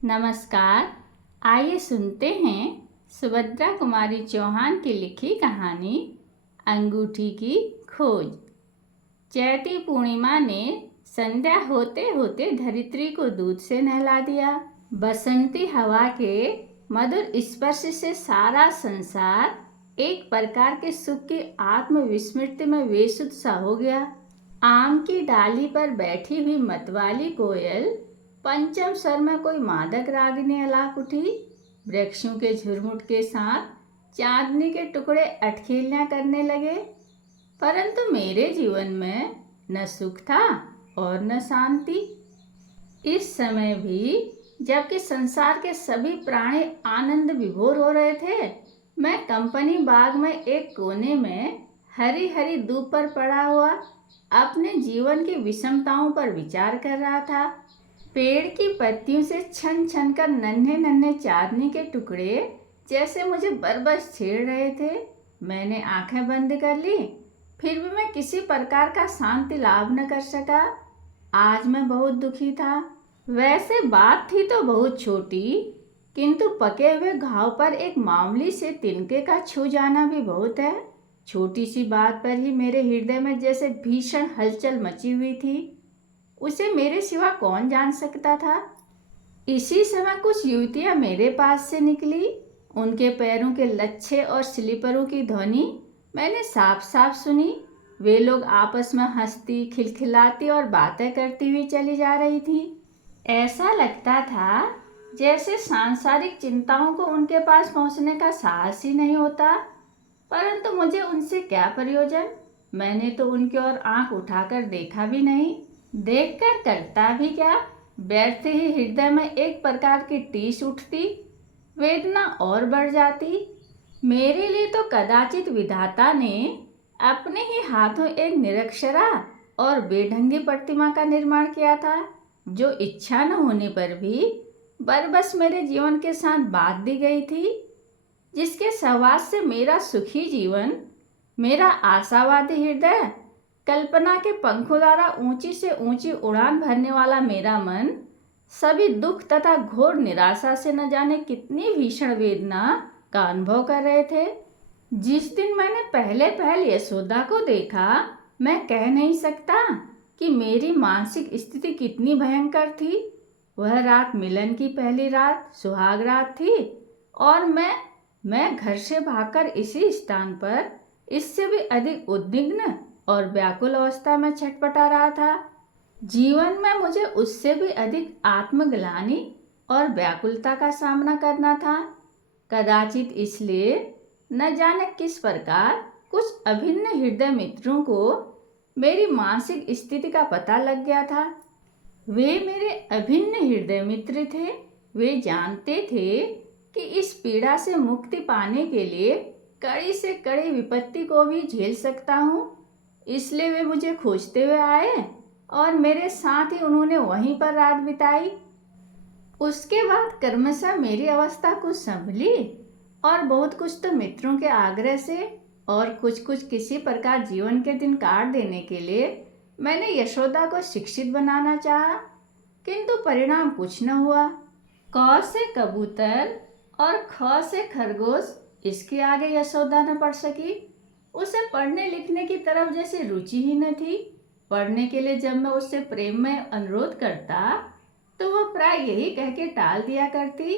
नमस्कार। आइए सुनते हैं सुभद्रा कुमारी चौहान की लिखी कहानी अंगूठी की खोज। चैती पूर्णिमा ने संध्या होते होते धरित्री को दूध से नहला दिया। बसंती हवा के मधुर स्पर्श से सारा संसार एक प्रकार के सुख की आत्मविस्मृति में बेसुध सा हो गया। आम की डाली पर बैठी हुई मतवाली कोयल पंचम स्वर में कोई मादक रागिनी अलाप उठी। वृक्षों के झुरमुट के साथ चांदनी के टुकड़े अटखेलियां करने लगे, परंतु मेरे जीवन में न सुख था और न शांति। इस समय भी जबकि संसार के सभी प्राणी आनंद विभोर हो रहे थे, मैं कंपनी बाग में एक कोने में हरी हरी धूप पर पड़ा हुआ अपने जीवन की विषमताओं पर विचार कर रहा था। पेड़ की पत्तियों से छन छन कर नन्हे नन्हे चांदनी के टुकड़े जैसे मुझे बरबस छेड़ रहे थे। मैंने आंखें बंद कर ली, फिर भी मैं किसी प्रकार का शांति लाभ न कर सका। आज मैं बहुत दुखी था। वैसे बात थी तो बहुत छोटी, किंतु पके हुए घाव पर एक मामूली से तिनके का छू जाना भी बहुत है। छोटी सी बात पर ही मेरे हृदय में जैसे भीषण हलचल मची हुई थी। उसे मेरे सिवा कौन जान सकता था। इसी समय कुछ युवतियां मेरे पास से निकली। उनके पैरों के लच्छे और स्लीपरों की ध्वनि मैंने साफ साफ सुनी। वे लोग आपस में हंसती खिलखिलाती और बातें करती हुई चली जा रही थी। ऐसा लगता था जैसे सांसारिक चिंताओं को उनके पास पहुंचने का साहस ही नहीं होता। परंतु मुझे उनसे क्या प्रयोजन। मैंने तो उनकी ओर आंख उठाकर देखा भी नहीं। देखकर करता भी क्या। व्यर्थ ही हृदय में एक प्रकार की टीस उठती, वेदना और बढ़ जाती। मेरे लिए तो कदाचित विधाता ने अपने ही हाथों एक निरक्षरा और बेढंगी प्रतिमा का निर्माण किया था, जो इच्छा न होने पर भी बरबस मेरे जीवन के साथ बांध दी गई थी, जिसके सहवास से मेरा सुखी जीवन, मेरा आशावादी हृदय, कल्पना के पंखों द्वारा ऊंची से ऊंची उड़ान भरने वाला मेरा मन सभी दुख तथा घोर निराशा से न जाने कितनी भीषण वेदना का अनुभव कर रहे थे। जिस दिन मैंने पहले यशोदा को देखा, मैं कह नहीं सकता कि मेरी मानसिक स्थिति कितनी भयंकर थी। वह रात मिलन की पहली रात, सुहाग रात थी, और मैं घर से भागकर इसी स्थान पर इससे भी अधिक उद्विग्न और व्याकुल अवस्था में छटपटा रहा था। जीवन में मुझे उससे भी अधिक आत्मग्लानि और व्याकुलता का सामना करना था। कदाचित इसलिए न जाने किस प्रकार कुछ अभिन्न हृदय मित्रों को मेरी मानसिक स्थिति का पता लग गया था। वे मेरे अभिन्न हृदय मित्र थे। वे जानते थे कि इस पीड़ा से मुक्ति पाने के लिए कड़ी से कड़ी विपत्ति को भी झेल सकता हूँ। इसलिए वे मुझे खोजते हुए आए और मेरे साथ ही उन्होंने वहीं पर रात बिताई। उसके बाद क्रमशः मेरी अवस्था कुछ संभली और बहुत कुछ तो मित्रों के आग्रह से और कुछ किसी प्रकार जीवन के दिन काट देने के लिए मैंने यशोदा को शिक्षित बनाना चाहा, किंतु परिणाम कुछ न हुआ। क से कबूतर और ख से खरगोश, इसके आगे यशोदा न पढ़ सकी। उसे पढ़ने लिखने की तरफ जैसे रुचि ही न थी। पढ़ने के लिए जब मैं उससे प्रेम में अनुरोध करता तो वह प्राय यही कह के टाल दिया करती,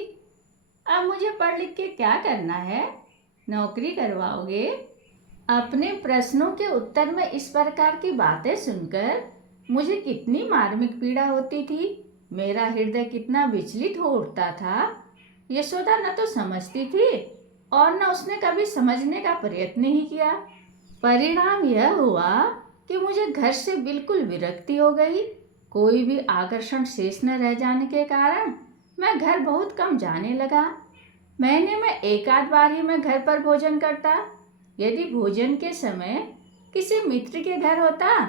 अब मुझे पढ़ लिख के क्या करना है, नौकरी करवाओगे। अपने प्रश्नों के उत्तर में इस प्रकार की बातें सुनकर मुझे कितनी मार्मिक पीड़ा होती थी। मेरा हृदय कितना विचलित हो उठता था। यशोदा न तो समझती थी और न उसने कभी समझने का प्रयत्न ही किया। परिणाम यह हुआ कि मुझे घर से बिल्कुल विरक्ति हो गई। कोई भी आकर्षण शेष न रह जाने के कारण मैं घर बहुत कम जाने लगा। महीने में एक आध बार ही मैं घर पर भोजन करता। यदि भोजन के समय किसी मित्र के घर होता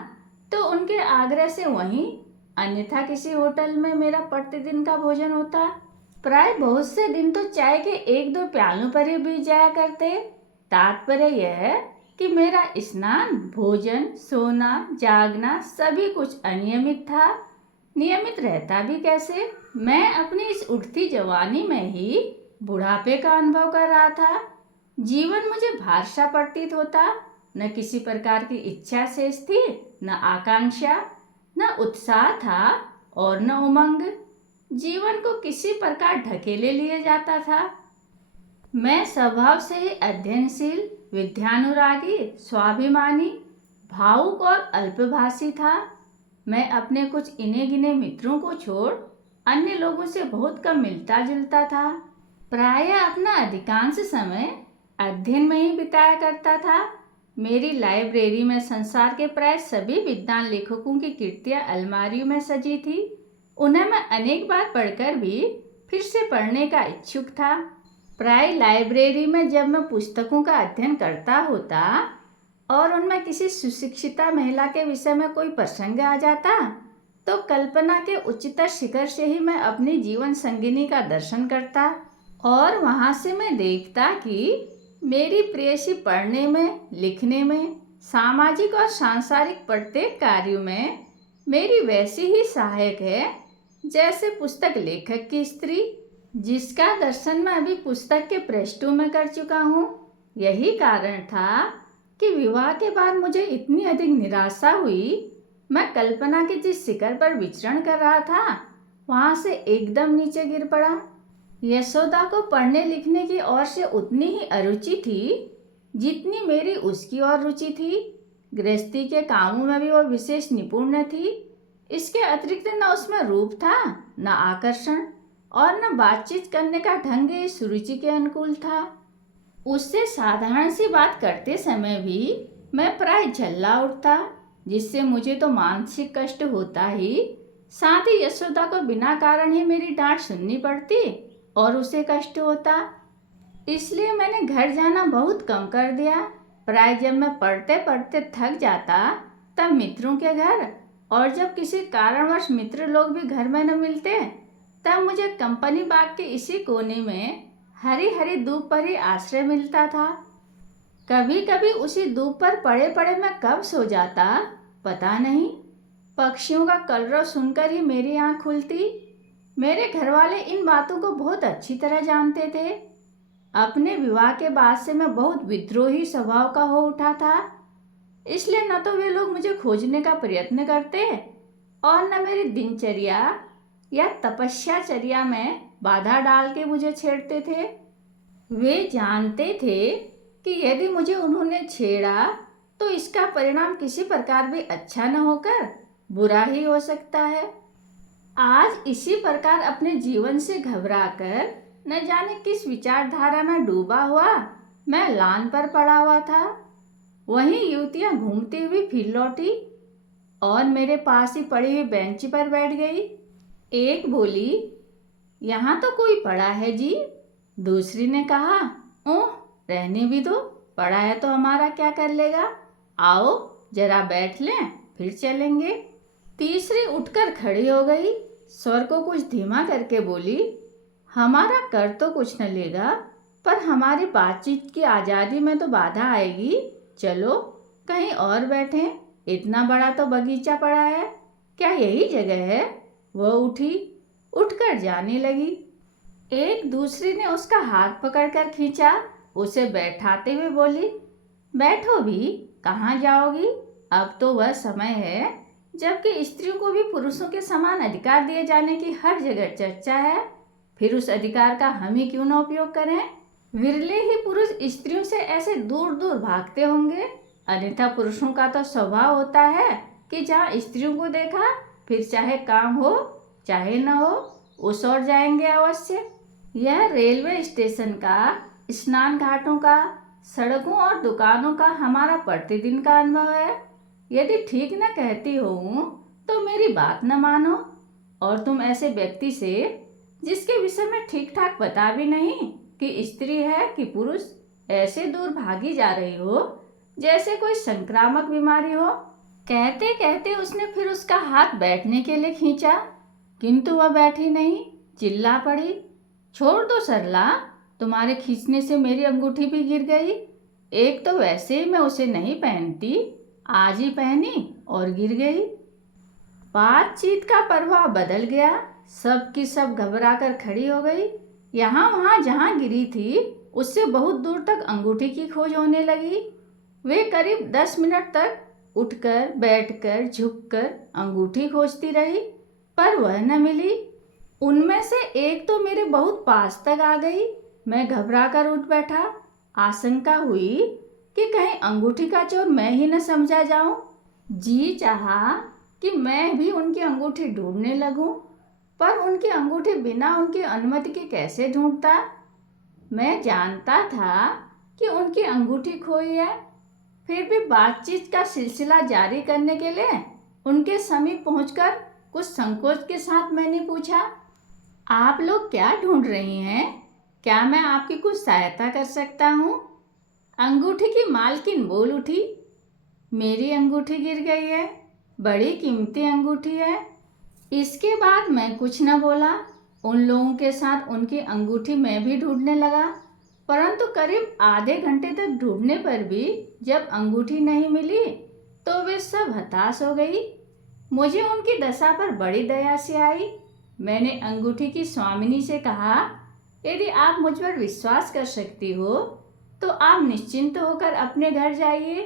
तो उनके आग्रह से वहीं, अन्यथा किसी होटल में मेरा प्रतिदिन का भोजन होता। प्राय बहुत से दिन तो चाय के एक दो प्यालों पर ही बीत जाया करते। तात्पर्य यह है कि मेरा स्नान, भोजन, सोना, जागना सभी कुछ अनियमित था। नियमित रहता भी कैसे। मैं अपनी इस उठती जवानी में ही बुढ़ापे का अनुभव कर रहा था। जीवन मुझे भार सा प्रतीत होता। न किसी प्रकार की इच्छा शेष थी, न आकांक्षा, न उत्साह था और न उमंग। जीवन को किसी प्रकार ढकेले लिए जाता था। मैं स्वभाव से ही अध्ययनशील, विद्यानुरागी, स्वाभिमानी, भावुक और अल्पभाषी था। मैं अपने कुछ इने गिने मित्रों को छोड़ अन्य लोगों से बहुत कम मिलता जुलता था। प्रायः अपना अधिकांश समय अध्ययन में ही बिताया करता था। मेरी लाइब्रेरी में संसार के प्राय सभी विद्वान लेखकों की कृतियां अलमारियों में सजी थी। उन्हें मैं अनेक बार पढ़कर भी फिर से पढ़ने का इच्छुक था। प्राय लाइब्रेरी में जब मैं पुस्तकों का अध्ययन करता होता और उनमें किसी सुशिक्षिता महिला के विषय में कोई प्रसंग आ जाता, तो कल्पना के उच्चतर शिखर से ही मैं अपनी जीवन संगिनी का दर्शन करता और वहाँ से मैं देखता कि मेरी प्रेयसी पढ़ने में, लिखने में, सामाजिक और सांसारिक प्रत्येक कार्यों में मेरी वैसी ही सहायक है जैसे पुस्तक लेखक की स्त्री, जिसका दर्शन मैं अभी पुस्तक के पृष्ठों में कर चुका हूँ। यही कारण था कि विवाह के बाद मुझे इतनी अधिक निराशा हुई। मैं कल्पना के जिस शिखर पर विचरण कर रहा था, वहाँ से एकदम नीचे गिर पड़ा। यशोदा को पढ़ने लिखने की ओर से उतनी ही अरुचि थी जितनी मेरी उसकी ओर रुचि थी। गृहस्थी के कामों में भी वो विशेष निपुण थी। इसके अतिरिक्त न उसमें रूप था, न आकर्षण, और न बातचीत करने का ढंग इस रुचि के अनुकूल था। उससे साधारण सी बात करते समय भी मैं प्राय झल्ला उठता, जिससे मुझे तो मानसिक कष्ट होता ही, साथ ही यशोदा को बिना कारण ही मेरी डांट सुननी पड़ती और उसे कष्ट होता। इसलिए मैंने घर जाना बहुत कम कर दिया। प्राय जब मैं पढ़ते पढ़ते थक जाता तब मित्रों के घर, और जब किसी कारणवश मित्र लोग भी घर में न मिलते तब मुझे कंपनी बाग के इसी कोने में हरी हरी धूप पर ही आश्रय मिलता था। कभी कभी उसी धूप पर पड़े पड़े मैं कब सो जाता पता नहीं। पक्षियों का कलरव सुनकर ही मेरी आँख खुलती। मेरे घरवाले इन बातों को बहुत अच्छी तरह जानते थे। अपने विवाह के बाद से मैं बहुत विद्रोही स्वभाव का हो उठा था। इसलिए न तो वे लोग मुझे खोजने का प्रयत्न करते और न मेरी दिनचर्या या तपस्याचर्या में बाधा डाल के मुझे छेड़ते थे। वे जानते थे कि यदि मुझे उन्होंने छेड़ा तो इसका परिणाम किसी प्रकार भी अच्छा न होकर बुरा ही हो सकता है। आज इसी प्रकार अपने जीवन से घबराकर न जाने किस विचारधारा में डूबा हुआ मैं लान पर पड़ा हुआ था। वहीं युवतियां घूमती हुई फिर लौटी और मेरे पास ही पड़ी हुई बेंच पर बैठ गई। एक बोली, यहाँ तो कोई पड़ा है जी। दूसरी ने कहा, ओह रहने भी दो, पड़ा है तो हमारा क्या कर लेगा, आओ जरा बैठ लें फिर चलेंगे। तीसरी उठकर खड़ी हो गई, स्वर को कुछ धीमा करके बोली, हमारा कर तो कुछ न लेगा, पर हमारी बातचीत की आज़ादी में तो बाधा आएगी। चलो कहीं और बैठें, इतना बड़ा तो बगीचा पड़ा है, क्या यही जगह है। वह उठी, उठकर जाने लगी। एक दूसरी ने उसका हाथ पकड़कर खींचा, उसे बैठाते हुए बोली, बैठो भी, कहाँ जाओगी, अब तो वह समय है जबकि स्त्रियों को भी पुरुषों के समान अधिकार दिए जाने की हर जगह चर्चा है। फिर उस अधिकार का हम ही क्यों न उपयोग करें। विरले ही पुरुष स्त्रियों से ऐसे दूर दूर भागते होंगे, अन्यथा पुरुषों का तो स्वभाव होता है कि जहाँ स्त्रियों को देखा फिर चाहे काम हो चाहे न हो उस ओर जाएंगे अवश्य। यह रेलवे स्टेशन का, स्नान घाटों का, सड़कों और दुकानों का हमारा प्रतिदिन का अनुभव है। यदि ठीक न कहती हूँ तो मेरी बात न मानो। और तुम ऐसे व्यक्ति से जिसके विषय में ठीक ठाक पता भी नहीं कि स्त्री है कि पुरुष, ऐसे दूर भागी जा रही हो जैसे कोई संक्रामक बीमारी हो। कहते कहते उसने फिर उसका हाथ बैठने के लिए खींचा, किंतु वह बैठी नहीं, चिल्ला पड़ी, छोड़ दो सरला, तुम्हारे खींचने से मेरी अंगूठी भी गिर गई। एक तो वैसे ही मैं उसे नहीं पहनती, आज ही पहनी और गिर गई। बातचीत का प्रवाह बदल गया। सब की सब घबरा कर खड़ी हो गई। यहाँ वहाँ जहाँ गिरी थी उससे बहुत दूर तक अंगूठी की खोज होने लगी। वे करीब 10 मिनट तक उठकर बैठकर झुककर अंगूठी खोजती रही, पर वह न मिली। उनमें से एक तो मेरे बहुत पास तक आ गई। मैं घबरा कर उठ बैठा। आशंका हुई कि कहीं अंगूठी का चोर मैं ही न समझा जाऊं। जी चाहा कि मैं भी उनकी अंगूठी ढूंढने लगूं, पर उनकी अंगूठी बिना उनकी अनुमति के कैसे ढूंढता। मैं जानता था कि उनकी अंगूठी खोई है, फिर भी बातचीत का सिलसिला जारी करने के लिए उनके समीप पहुंचकर कुछ संकोच के साथ मैंने पूछा, आप लोग क्या ढूंढ रही हैं? क्या मैं आपकी कुछ सहायता कर सकता हूँ? अंगूठी की मालकिन बोल उठी, मेरी अंगूठी गिर गई है, बड़ी कीमती अंगूठी है। इसके बाद मैं कुछ न बोला। उन लोगों के साथ उनकी अंगूठी मैं भी ढूंढने लगा, परंतु करीब आधे घंटे तक ढूंढने पर भी जब अंगूठी नहीं मिली तो वे सब हताश हो गई। मुझे उनकी दशा पर बड़ी दया से आई। मैंने अंगूठी की स्वामिनी से कहा, यदि आप मुझ पर विश्वास कर सकती हो तो आप निश्चिंत होकर अपने घर जाइए।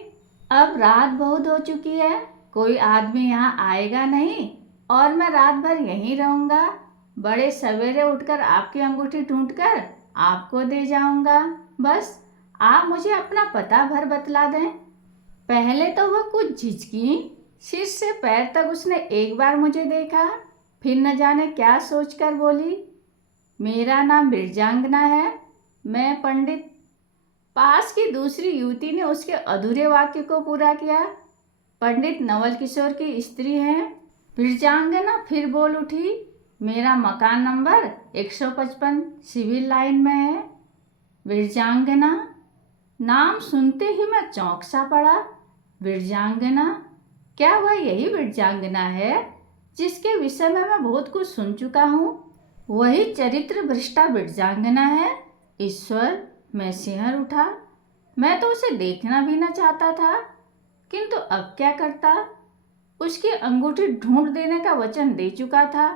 अब रात बहुत हो चुकी है, कोई आदमी यहाँ आएगा नहीं और मैं रात भर यहीं रहूँगा। बड़े सवेरे उठकर आपकी अंगूठी ढूंढकर आपको दे जाऊँगा। बस आप मुझे अपना पता भर बतला दें। पहले तो वह कुछ झिझकी। सिर से पैर तक उसने एक बार मुझे देखा, फिर न जाने क्या सोचकर बोली, मेरा नाम बिरजांगना है, मैं पंडित। पास की दूसरी युवती ने उसके अधूरे वाक्य को पूरा किया, पंडित नवल किशोर की स्त्री हैं। बिरजांगना फिर बोल उठी, मेरा मकान नंबर 155 सिविल लाइन में है। बिरजांगना नाम सुनते ही मैं चौंक सा पड़ा। बिरजांगना, क्या वह यही बिरजांगना है जिसके विषय में मैं बहुत कुछ सुन चुका हूँ? वही चरित्र भ्रष्टा बिरजांगना है। ईश्वर, मैं सिहर उठा। मैं तो उसे देखना भी न चाहता था, किंतु अब क्या करता। उसकी अंगूठी ढूंढ देने का वचन दे चुका था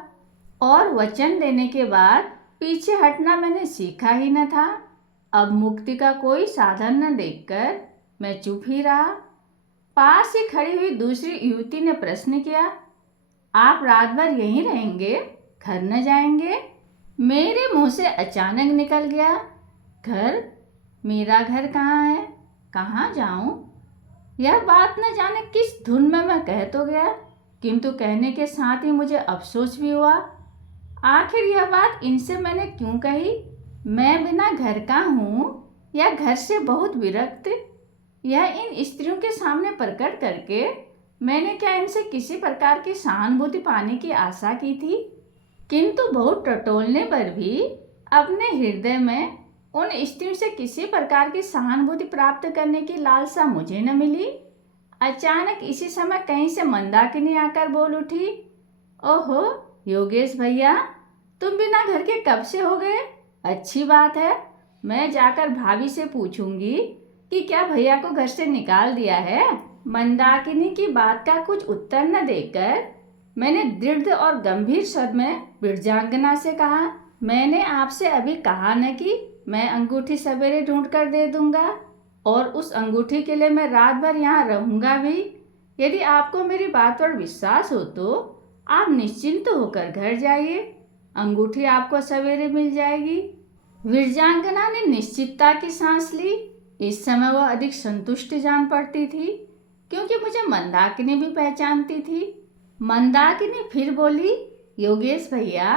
और वचन देने के बाद पीछे हटना मैंने सीखा ही न था। अब मुक्ति का कोई साधन न देखकर मैं चुप ही रहा। पास ही खड़ी हुई दूसरी युवती ने प्रश्न किया, आप रात भर यहीं रहेंगे, घर न जाएंगे? मेरे मुंह से अचानक निकल गया, घर? मेरा घर कहाँ है, कहाँ जाऊं? यह बात न जाने किस धुन में मैं कह तो गया, किंतु कहने के साथ ही मुझे अफसोस भी हुआ। आखिर यह बात इनसे मैंने क्यों कही? मैं बिना घर का हूँ या घर से बहुत विरक्त, यह इन स्त्रियों के सामने प्रकट करके मैंने क्या इनसे किसी प्रकार की सहानुभूति पाने की आशा की थी? किंतु बहुत टटोलने पर भी अपने हृदय में उन स्त्रियों से किसी प्रकार की सहानुभूति प्राप्त करने की लालसा मुझे न मिली। अचानक इसी समय कहीं से मंदाकिनी आकर बोल उठी, ओहो योगेश भैया, तुम बिना घर के कब से हो गए? अच्छी बात है, मैं जाकर भाभी से पूछूंगी कि क्या भैया को घर से निकाल दिया है। मंदाकिनी की बात का कुछ उत्तर न देकर मैंने दृढ़ और गंभीर स्वर में बिरजांगना से कहा, मैंने आपसे अभी कहा न कि मैं अंगूठी सवेरे ढूंढ कर दे दूंगा, और उस अंगूठी के लिए मैं रात भर यहाँ रहूंगा भी। यदि आपको मेरी बात पर विश्वास हो तो आप निश्चिंत होकर घर जाइए, अंगूठी आपको सवेरे मिल जाएगी। बिरजांगना ने निश्चितता की सांस ली। इस समय वह अधिक संतुष्ट जान पड़ती थी, क्योंकि मुझे मंदाकिनी भी पहचानती थी। मंदाकिनी फिर बोली, योगेश भैया,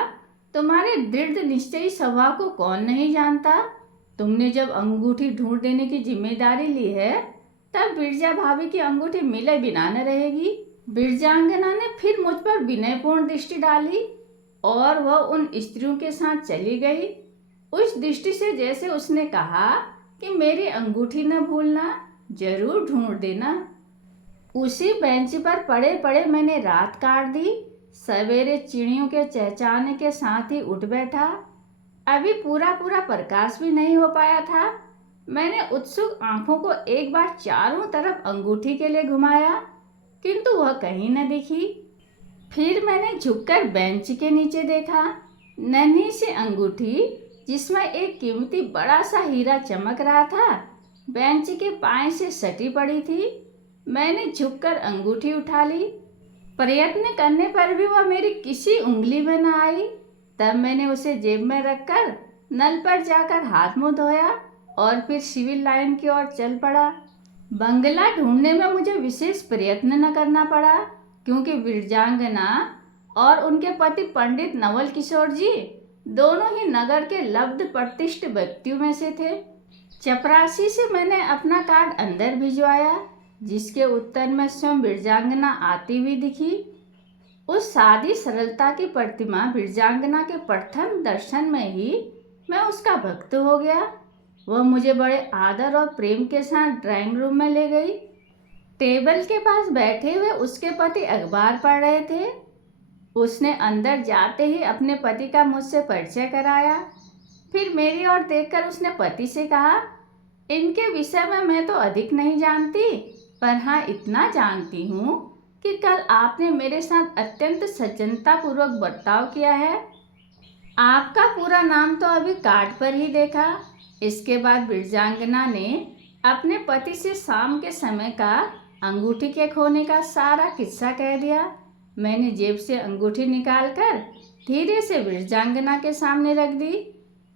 तुम्हारे दृढ़ निश्चयी स्वभाव को कौन नहीं जानता। तुमने जब अंगूठी ढूंढ देने की जिम्मेदारी ली है, तब बिरजा भाभी की अंगूठी मिले बिना न रहेगी। बिरजांगना ने फिर मुझ पर विनयपूर्ण दृष्टि डाली और वह उन स्त्रियों के साथ चली गई, उस दृष्टि से जैसे उसने कहा कि मेरी अंगूठी न भूलना, जरूर ढूंढ देना। उसी बेंच पर पड़े पड़े मैंने रात काट दी। सवेरे चिड़ियों के चहचहाने के साथ ही उठ बैठा। अभी पूरा पूरा प्रकाश भी नहीं हो पाया था। मैंने उत्सुक आंखों को एक बार चारों तरफ अंगूठी के लिए घुमाया, किंतु वह कहीं न दिखी। फिर मैंने झुककर बेंच के नीचे देखा। नन्ही सी अंगूठी जिसमें एक कीमती बड़ा सा हीरा चमक रहा था बेंच के पाए से सटी पड़ी थी। मैंने झुककर अंगूठी उठा ली। प्रयत्न करने पर भी वह मेरी किसी उंगली में न आई। तब मैंने उसे जेब में रखकर नल पर जाकर हाथ मुंह धोया और फिर सिविल लाइन की ओर चल पड़ा। बंगला ढूंढने में मुझे विशेष प्रयत्न न करना पड़ा, क्योंकि विरजांगना और उनके पति पंडित नवल किशोर जी दोनों ही नगर के लब्ध प्रतिष्ठित व्यक्तियों में से थे। चपरासी से मैंने अपना कार्ड अंदर भिजवाया, जिसके उत्तर में स्वयं विरजांगना आती हुई दिखी। उस सादी सरलता की प्रतिमा विरजांगना के प्रथम दर्शन में ही मैं उसका भक्त हो गया। वह मुझे बड़े आदर और प्रेम के साथ ड्राइंग रूम में ले गई। टेबल के पास बैठे हुए उसके पति अखबार पढ़ रहे थे। उसने अंदर जाते ही अपने पति का मुझसे परिचय कराया। फिर मेरी ओर देखकर उसने पति से कहा, इनके विषय में मैं तो अधिक नहीं जानती, पर हाँ इतना जानती हूँ कि कल आपने मेरे साथ अत्यंत सज्जनतापूर्वक बर्ताव किया है। आपका पूरा नाम तो अभी कार्ड पर ही देखा। इसके बाद विरजांगना ने अपने पति से शाम के समय का अंगूठी के खोने का सारा किस्सा कह दिया। मैंने जेब से अंगूठी निकालकर धीरे से विरजांगना के सामने रख दी।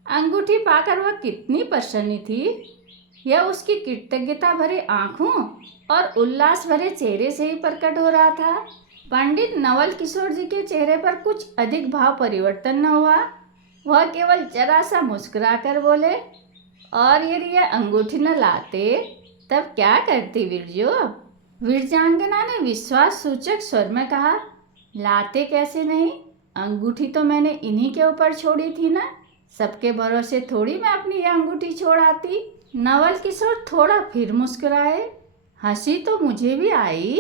अंगूठी पाकर वह कितनी प्रसन्न थी, यह उसकी कृतज्ञता भरी आंखों और उल्लास भरे चेहरे से ही प्रकट हो रहा था। पंडित नवल किशोर जी के चेहरे पर कुछ अधिक भाव परिवर्तन न हुआ। वह केवल जरा सा मुस्कुराकर बोले, और यदि यह अंगूठी न लाते तब क्या करती विरजो? विरजांगना ने विश्वास सूचक स्वर में कहा, लाते कैसे नहीं, अंगूठी तो मैंने इन्हीं के ऊपर छोड़ी थी ना, सबके भरोसे थोड़ी मैं अपनी यह अंगूठी छोड़ आती। नवल किशोर थोड़ा फिर मुस्कुराए। हंसी तो मुझे भी आई,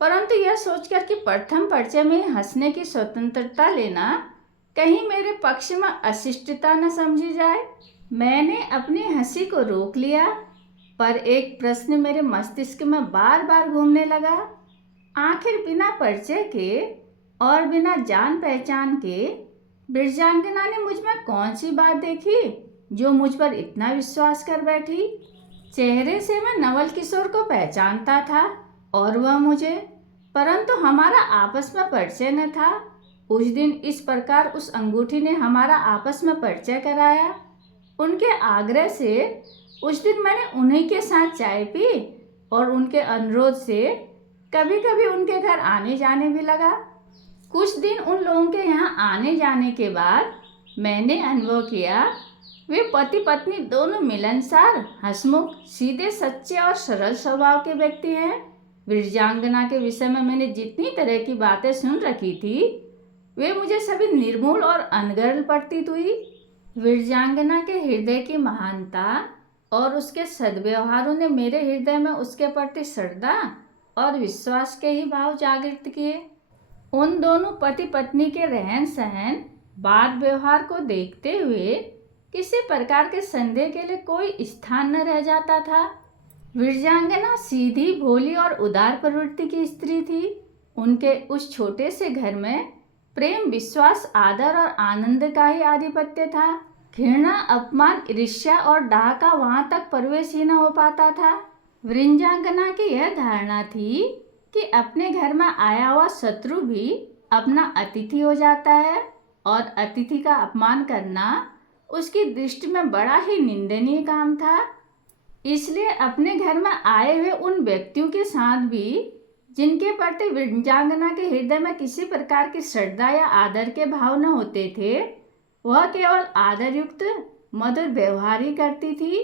परंतु यह सोचकर कि प्रथम परिचय में हंसने की स्वतंत्रता लेना कहीं मेरे पक्ष में अशिष्टता न समझी जाए, मैंने अपनी हंसी को रोक लिया। पर एक प्रश्न मेरे मस्तिष्क में बार बार घूमने लगा। आखिर बिना परिचय के और बिना जान पहचान के विरजांगना ने मुझ में कौन सी बात देखी जो मुझ पर इतना विश्वास कर बैठी? चेहरे से मैं नवल किशोर को पहचानता था और वह मुझे, परंतु हमारा आपस में परिचय न था। उस दिन इस प्रकार उस अंगूठी ने हमारा आपस में परिचय कराया। उनके आग्रह से उस दिन मैंने उन्हीं के साथ चाय पी और उनके अनुरोध से कभी कभी उनके घर आने जाने भी लगा। कुछ दिन उन लोगों के यहाँ आने जाने के बाद मैंने अनुभव किया वे पति पत्नी दोनों मिलनसार, हंसमुख, सीधे सच्चे और सरल स्वभाव के व्यक्ति हैं। विरजांगना के विषय में मैंने जितनी तरह की बातें सुन रखी थी वे मुझे सभी निर्मूल और अनर्गल प्रतीत हुई। विरजांगना के हृदय की महानता और उसके सद्व्यवहारों ने मेरे हृदय में उसके प्रति श्रद्धा और विश्वास के ही भाव जागृत किए। उन दोनों पति पत्नी के रहन सहन, बात व्यवहार को देखते हुए किसी प्रकार के संदेह के लिए कोई स्थान न रह जाता था। विरजांगना सीधी, भोली और उदार प्रवृत्ति की स्त्री थी। उनके उस छोटे से घर में प्रेम, विश्वास, आदर और आनंद का ही आधिपत्य था। घृणा, अपमान, ईर्ष्या और डाह का वहां तक प्रवेश ही न हो पाता था। विरजांगना की यह धारणा थी कि अपने घर में आया हुआ शत्रु भी अपना अतिथि हो जाता है और अतिथि का अपमान करना उसकी दृष्टि में बड़ा ही निंदनीय काम था। इसलिए अपने घर में आए हुए उन व्यक्तियों के साथ भी जिनके प्रति विरजांगना के हृदय में किसी प्रकार की श्रद्धा या आदर के भाव न होते थे, वह केवल आदरयुक्त मधुर व्यवहार ही करती थी।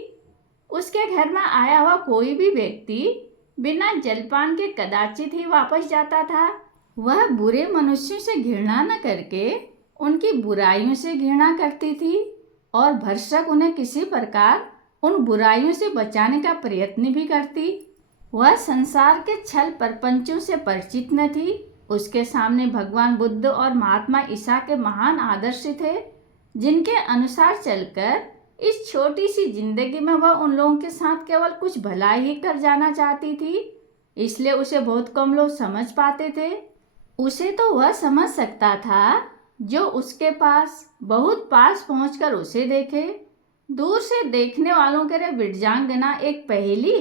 उसके घर में आया हुआ कोई भी व्यक्ति बिना जलपान के कदाचित ही वापस जाता था। वह बुरे मनुष्यों से घृणा न करके उनकी बुराइयों से घृणा करती थी और भरसक उन्हें किसी प्रकार उन बुराइयों से बचाने का प्रयत्न भी करती। वह संसार के छल प्रपंचों से परिचित न थी। उसके सामने भगवान बुद्ध और महात्मा ईसा के महान आदर्श थे, जिनके अनुसार चलकर इस छोटी सी जिंदगी में वह उन लोगों के साथ केवल कुछ भलाई ही कर जाना चाहती थी। इसलिए उसे बहुत कम लोग समझ पाते थे। उसे तो वह समझ सकता था जो उसके पास बहुत पास पहुंचकर उसे देखे। दूर से देखने वालों के लिए विरजांगना एक पहेली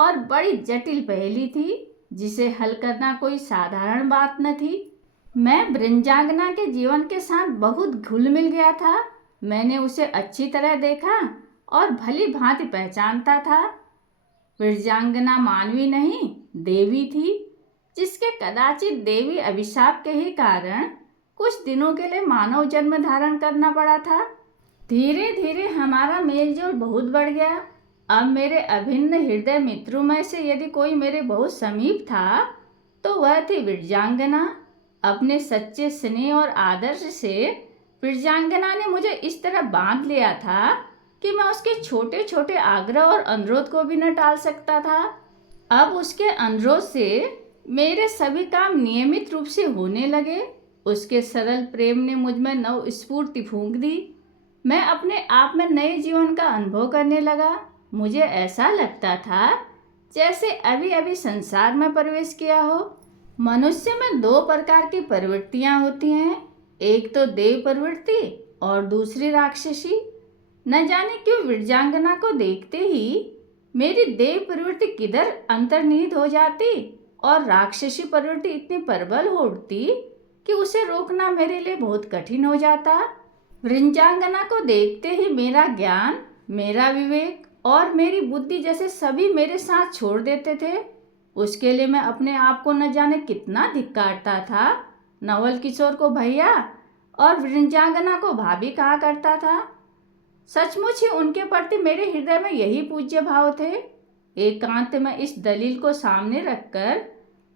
और बड़ी जटिल पहेली थी, जिसे हल करना कोई साधारण बात न थी। मैं विरजांगना के जीवन के साथ बहुत घुल मिल गया था। मैंने उसे अच्छी तरह देखा और भली भांति पहचानता था। विरजांगना मानवी नहीं, देवी थी, जिसके कदाचित देवी अभिशाप के ही कारण कुछ दिनों के लिए मानव जन्म धारण करना पड़ा था। धीरे धीरे हमारा मेलजोल बहुत बढ़ गया। अब मेरे अभिन्न हृदय मित्रों में से यदि कोई मेरे बहुत समीप था तो वह थी विरजांगना। अपने सच्चे स्नेह और आदर्श से विरजांगना ने मुझे इस तरह बांध लिया था कि मैं उसके छोटे छोटे आग्रह और अनुरोध को भी न टाल सकता था। अब उसके अनुरोध से मेरे सभी काम नियमित रूप से होने लगे। उसके सरल प्रेम ने मुझ में नव स्फूर्ति फूंक दी। मैं अपने आप में नए जीवन का अनुभव करने लगा। मुझे ऐसा लगता था जैसे अभी अभी संसार में प्रवेश किया हो। मनुष्य में दो प्रकार की प्रवृत्तियां होती हैं, एक तो देव प्रवृत्ति और दूसरी राक्षसी। न जाने क्यों विरजांगना को देखते ही मेरी देव प्रवृत्ति किधर अंतर्निहित हो जाती और राक्षसी प्रवृत्ति इतनी प्रबल हो उठती कि उसे रोकना मेरे लिए बहुत कठिन हो जाता। विरजांगना को देखते ही मेरा ज्ञान, मेरा विवेक और मेरी बुद्धि जैसे सभी मेरे साथ छोड़ देते थे। उसके लिए मैं अपने आप को न जाने कितना धिक्कारता था। नवल किशोर को भैया और विरजांगना को भाभी कहा करता था। सचमुच ही उनके प्रति मेरे हृदय में यही पूज्य भाव थे। एकांत में इस दलील को सामने रखकर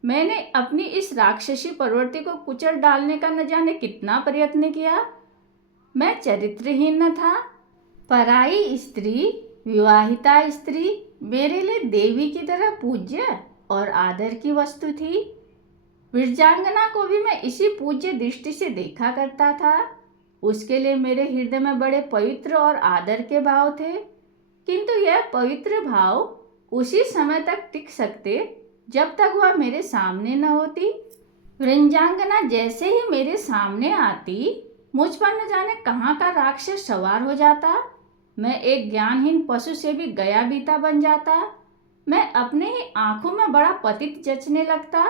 मैंने अपनी इस राक्षसी प्रवृत्ति को कुचल डालने का न जाने कितना प्रयत्न किया। मैं चरित्रहीन न था। पराई स्त्री, विवाहिता स्त्री मेरे लिए देवी की तरह पूज्य और आदर की वस्तु थी। विरजांगना को भी मैं इसी पूज्य दृष्टि से देखा करता था। उसके लिए मेरे हृदय में बड़े पवित्र और आदर के भाव थे, किंतु यह पवित्र भाव उसी समय तक टिक सकते जब तक वह मेरे सामने न होती। विरजांगना जैसे ही मेरे सामने आती, मुझ पर न जाने कहाँ का राक्षस सवार हो जाता। मैं एक ज्ञानहीन पशु से भी गया बीता बन जाता। मैं अपने ही आंखों में बड़ा पतित जचने लगता,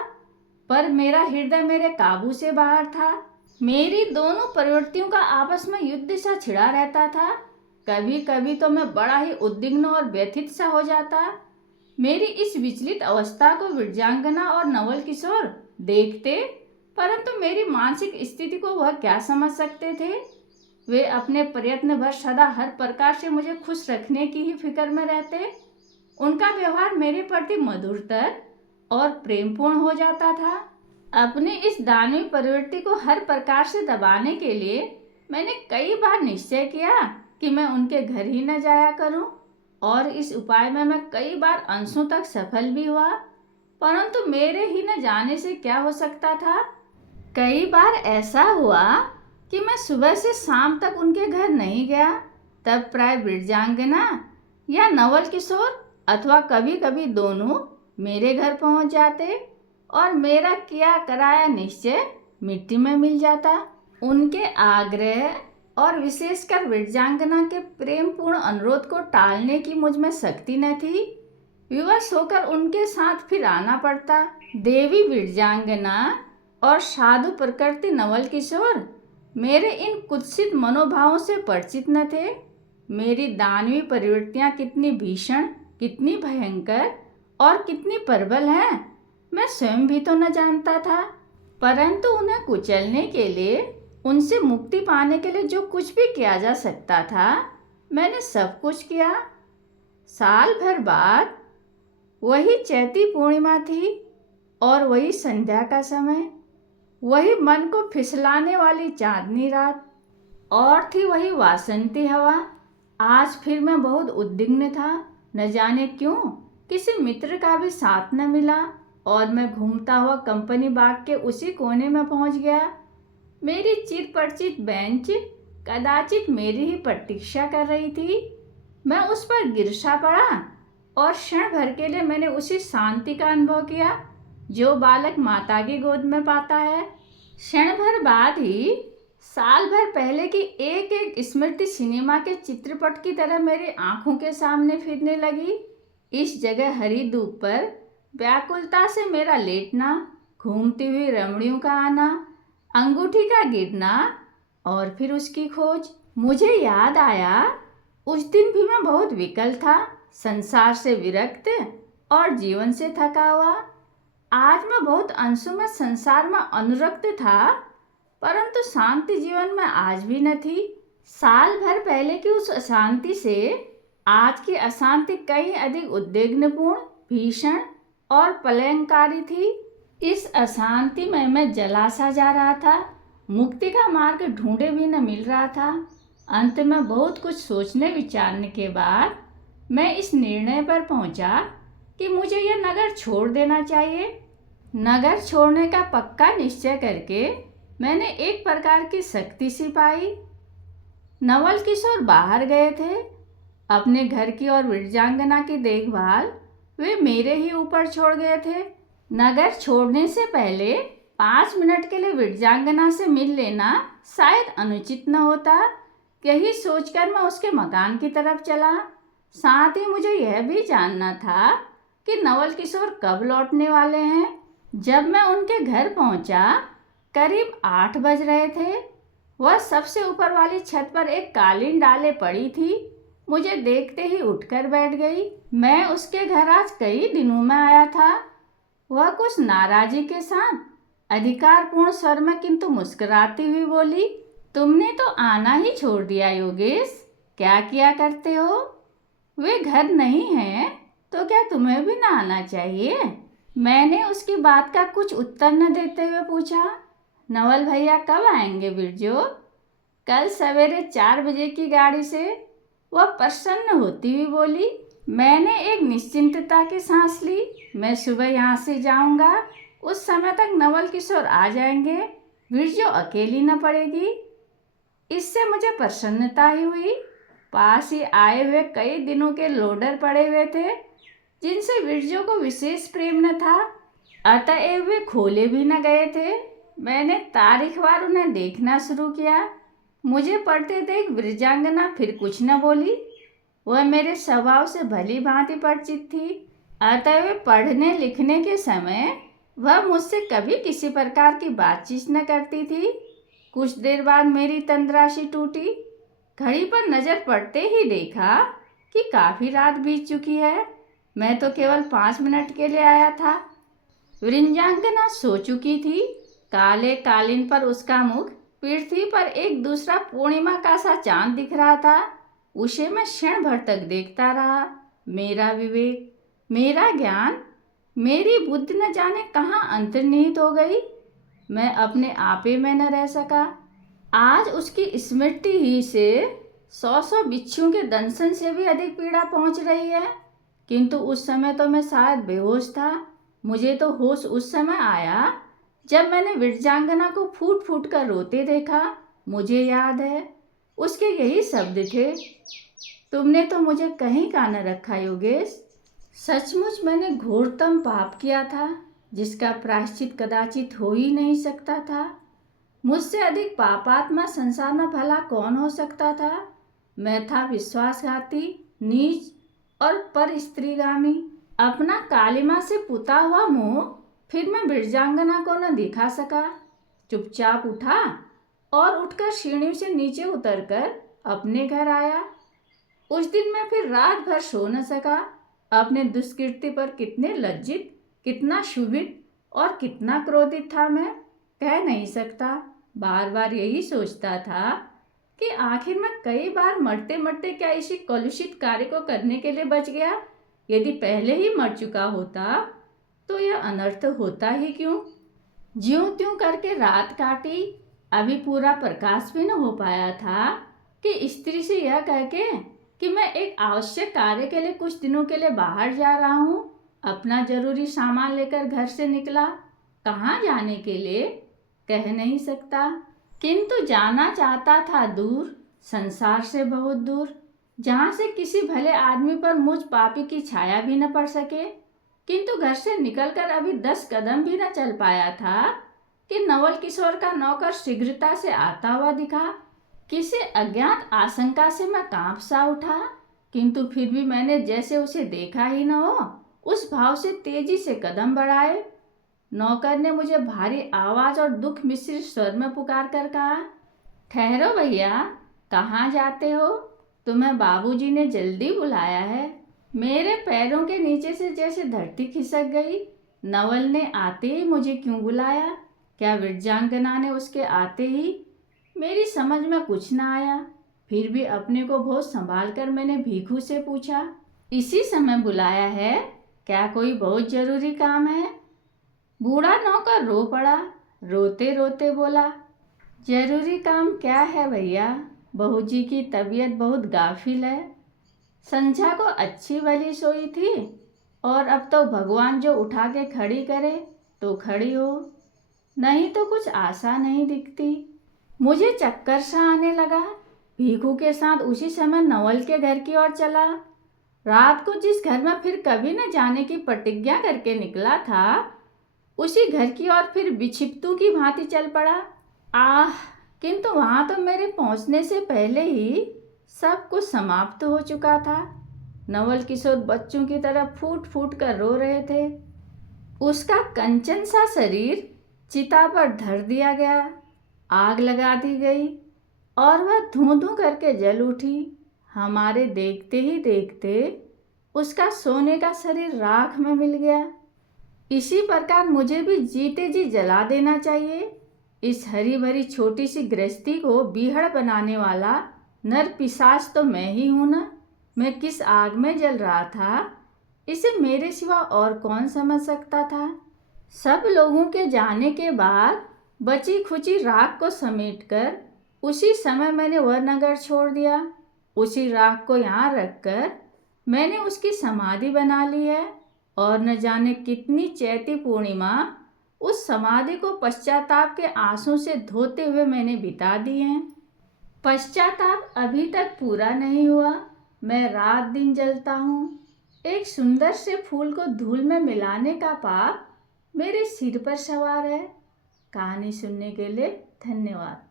पर मेरा हृदय मेरे काबू से बाहर था। मेरी दोनों प्रवृत्तियों का आपस में युद्ध सा छिड़ा रहता था। कभी कभी तो मैं बड़ा ही उद्विग्न और व्यथित सा हो जाता। मेरी इस विचलित अवस्था को विरजांगना और नवल किशोर देखते, परंतु मेरी मानसिक स्थिति को वह क्या समझ सकते थे। वे अपने प्रयत्न भर सदा हर प्रकार से मुझे खुश रखने की ही फिक्र में रहते। उनका व्यवहार मेरे प्रति मधुरतर और प्रेमपूर्ण हो जाता था। अपने इस दानवी प्रवृत्ति को हर प्रकार से दबाने के लिए मैंने कई बार निश्चय किया कि मैं उनके घर ही न जाया करूं, और इस उपाय में मैं कई बार अंशों तक सफल भी हुआ, परंतु मेरे ही न जाने से क्या हो सकता था। कई बार ऐसा हुआ कि मैं सुबह से शाम तक उनके घर नहीं गया। तब प्राय विरजांगना या नवल किशोर अथवा कभी कभी दोनों मेरे घर पहुंच जाते और मेरा किया कराया निश्चय मिट्टी में मिल जाता। उनके आग्रह और विशेषकर विरजांगना के प्रेमपूर्ण अनुरोध को टालने की मुझ में शक्ति न थी। विवश होकर उनके साथ फिर आना पड़ता। देवी विरजांगना और साधु प्रकृति नवल किशोर मेरे इन कुत्सित मनोभावों से परिचित न थे। मेरी दानवी प्रवृत्तियां कितनी भीषण, कितनी भयंकर और कितनी प्रबल हैं, मैं स्वयं भी तो न जानता था। परंतु उन्हें कुचलने के लिए, उनसे मुक्ति पाने के लिए जो कुछ भी किया जा सकता था, मैंने सब कुछ किया। साल भर बाद वही चैती पूर्णिमा थी और वही संध्या का समय, वही मन को फिसलाने वाली चांदनी रात, और थी वही वासंती हवा। आज फिर मैं बहुत उद्विग्न था। न जाने क्यों किसी मित्र का भी साथ न मिला और मैं घूमता हुआ कंपनी बाग के उसी कोने में पहुंच गया। मेरी चिर परिचित बेंच कदाचित मेरी ही प्रतीक्षा कर रही थी। मैं उस पर गिरसा पड़ा और क्षण भर के लिए मैंने उसी शांति का अनुभव किया जो बालक माता की गोद में पाता है। क्षण भर बाद ही साल भर पहले की एक एक स्मृति सिनेमा के चित्रपट की तरह मेरी आंखों के सामने फिरने लगी। इस जगह हरी धूप पर व्याकुलता से मेरा लेटना, घूमती हुई रमणियों का आना, अंगूठी का गिरना और फिर उसकी खोज। मुझे याद आया उस दिन भी मैं बहुत विकल था, संसार से विरक्त और जीवन से थका हुआ। आज मैं बहुत अंशों में संसार में अनुरक्त था, परंतु शांति जीवन में आज भी न थी। साल भर पहले की उस अशांति से आज की अशांति कहीं अधिक उद्विग्नपूर्ण, भीषण और प्रलयंकारी थी। इस अशांति में मैं जला सा जा रहा था, मुक्ति का मार्ग ढूंढे भी न मिल रहा था। अंत में बहुत कुछ सोचने विचारने के बाद मैं इस निर्णय पर पहुंचा कि मुझे यह नगर छोड़ देना चाहिए। नगर छोड़ने का पक्का निश्चय करके मैंने एक प्रकार की शक्ति सी पाई। नवल किशोर बाहर गए थे अपने घर की और विरजांगना की देखभाल वे मेरे ही ऊपर छोड़ गए थे। नगर छोड़ने से पहले 5 मिनट के लिए विरजांगना से मिल लेना शायद अनुचित न होता। यही सोचकर मैं उसके मकान की तरफ चला। साथ ही मुझे यह भी जानना था कि नवल किशोर कब लौटने वाले हैं। जब मैं उनके घर पहुंचा, करीब 8 बज रहे थे। वह सबसे ऊपर वाली छत पर एक कालीन डाले पड़ी थी। मुझे देखते ही उठकर बैठ गई। मैं उसके घर आज कई दिनों में आया था। वह कुछ नाराजी के साथ अधिकारपूर्ण स्वर में किंतु मुस्कुराती हुई बोली, तुमने तो आना ही छोड़ दिया योगेश, क्या किया करते हो? वे घर नहीं हैं तो क्या तुम्हें भी ना आना चाहिए? मैंने उसकी बात का कुछ उत्तर न देते हुए पूछा, नवल भैया कब आएंगे बिरजो? कल सवेरे 4 बजे की गाड़ी से, वह प्रसन्न होती हुई बोली। मैंने एक निश्चिंतता की सांस ली। मैं सुबह यहाँ से जाऊँगा, उस समय तक नवल किशोर आ जाएंगे, बिरजो अकेली न पड़ेगी। इससे मुझे प्रसन्नता ही हुई। पास ही आए हुए कई दिनों के लोडर पड़े हुए थे जिनसे बिरजो को विशेष प्रेम न था, अतएव वे खोले भी न गए थे। मैंने तारीखवार उन्हें देखना शुरू किया। मुझे पढ़ते देख विरजांगना फिर कुछ न बोली। वह मेरे स्वभाव से भली भांति परिचित थी, अतएव पढ़ने लिखने के समय वह मुझसे कभी किसी प्रकार की बातचीत न करती थी। कुछ देर बाद मेरी तंद्राशी टूटी। घड़ी पर नजर पड़ते ही देखा कि काफी रात बीत चुकी है। मैं तो केवल 5 मिनट के लिए आया था। विरजांगना सो चुकी थी। काले कालीन पर उसका मुख, पृथ्वी पर एक दूसरा पूर्णिमा का सा चांद दिख रहा था। उसे मैं क्षण भर तक देखता रहा। मेरा विवेक, मेरा ज्ञान, मेरी बुद्धि न जाने कहाँ अंतर्निहित हो गई। मैं अपने आपे में न रह सका। आज उसकी स्मृति ही से 100 बिच्छुओं के दंशन से भी अधिक पीड़ा पहुंच रही है। किंतु उस समय तो मैं शायद बेहोश था। मुझे तो होश उस समय आया जब मैंने विरजांगना को फूट फूट कर रोते देखा। मुझे याद है उसके यही शब्द थे, तुमने तो मुझे कहीं का न रखा योगेश। सचमुच मैंने घोरतम पाप किया था जिसका प्रायश्चित कदाचित हो ही नहीं सकता था। मुझसे अधिक पापात्मा संसार में भला कौन हो सकता था? मैं था विश्वासघाती, नीच और पर स्त्रीगामी। अपना कालिमा से पुता हुआ मुंह फिर मैं विरजांगना को न दिखा सका। चुपचाप उठा और उठकर सीढ़ियों से नीचे उतरकर अपने घर आया। उस दिन मैं फिर रात भर सो न सका। अपने दुष्कृत्य पर कितने लज्जित, कितना क्षुभित और कितना क्रोधित था मैं कह नहीं सकता। बार बार यही सोचता था कि आखिर मैं कई बार मरते मरते क्या इसी कलुषित कार्य को करने के लिए बच गया। यदि पहले ही मर चुका होता तो यह अनर्थ होता ही क्यों? ज्यों त्यों करके रात काटी। अभी पूरा प्रकाश भी न हो पाया था कि स्त्री से यह कह के कि मैं एक आवश्यक कार्य के लिए कुछ दिनों के लिए बाहर जा रहा हूँ। अपना जरूरी सामान लेकर घर से निकला। कहाँ जाने के लिए कह नहीं सकता, किंतु जाना चाहता था दूर, संसार से बहुत दूर, जहाँ से किसी भले आदमी पर मुझ पापी की छाया भी न पड़ सके। किंतु घर से निकलकर अभी 10 कदम भी न चल पाया था कि नवल किशोर का नौकर शीघ्रता से आता हुआ दिखा। किसी अज्ञात आशंका से मैं कांप सा उठा, किंतु फिर भी मैंने जैसे उसे देखा ही न हो उस भाव से तेजी से कदम बढ़ाए। नौकर ने मुझे भारी आवाज और दुख मिश्रित स्वर में पुकार कर कहा, ठहरो भैया, कहाँ जाते हो? तुम्हें बाबूजी ने जल्दी बुलाया है। मेरे पैरों के नीचे से जैसे धरती खिसक गई। नवल ने आते ही मुझे क्यों बुलाया? क्या विरजांगना ने उसके आते ही? मेरी समझ में कुछ न आया। फिर भी अपने को बहुत संभाल कर मैंने भीखू से पूछा, इसी समय बुलाया है? क्या कोई बहुत जरूरी काम है? बूढ़ा नौकर रो पड़ा। रोते रोते बोला, जरूरी काम क्या है भैया? बहू जी की तबीयत बहुत गाफिल है। संध्या को अच्छी भली सोई थी और अब तो भगवान जो उठा के खड़ी करे तो खड़ी हो, नहीं तो कुछ आशा नहीं दिखती। मुझे चक्कर सा आने लगा। भीखू के साथ उसी समय नवल के घर की ओर चला। रात को जिस घर में फिर कभी न जाने की प्रतिज्ञा करके निकला था, उसी घर की ओर फिर बिछिप्तू की भांति चल पड़ा। आह! किंतु वहां तो मेरे पहुंचने से पहले ही सब कुछ समाप्त हो चुका था। नवल किशोर बच्चों की तरह फूट फूट कर रो रहे थे। उसका कंचन सा शरीर चिता पर धर दिया गया, आग लगा दी गई और वह धूं धूं करके जल उठी। हमारे देखते ही देखते उसका सोने का शरीर राख में मिल गया। इसी प्रकार मुझे भी जीते जी जला देना चाहिए। इस हरी भरी छोटी सी गृहस्थी को बीहड़ बनाने वाला नर पिशाच तो मैं ही हूं ना। मैं किस आग में जल रहा था, इसे मेरे सिवा और कौन समझ सकता था। सब लोगों के जाने के बाद बची खुची राख को समेटकर उसी समय मैंने वह नगर छोड़ दिया। उसी राख को यहाँ रखकर मैंने उसकी समाधि बना ली है और न जाने कितनी चैती पूर्णिमा उस समाधि को पश्चाताप के आंसू से धोते हुए मैंने बिता दी हैं। पश्चाताप अभी तक पूरा नहीं हुआ। मैं रात दिन जलता हूँ। एक सुंदर से फूल को धूल में मिलाने का पाप मेरे सिर पर सवार है। कहानी सुनने के लिए धन्यवाद।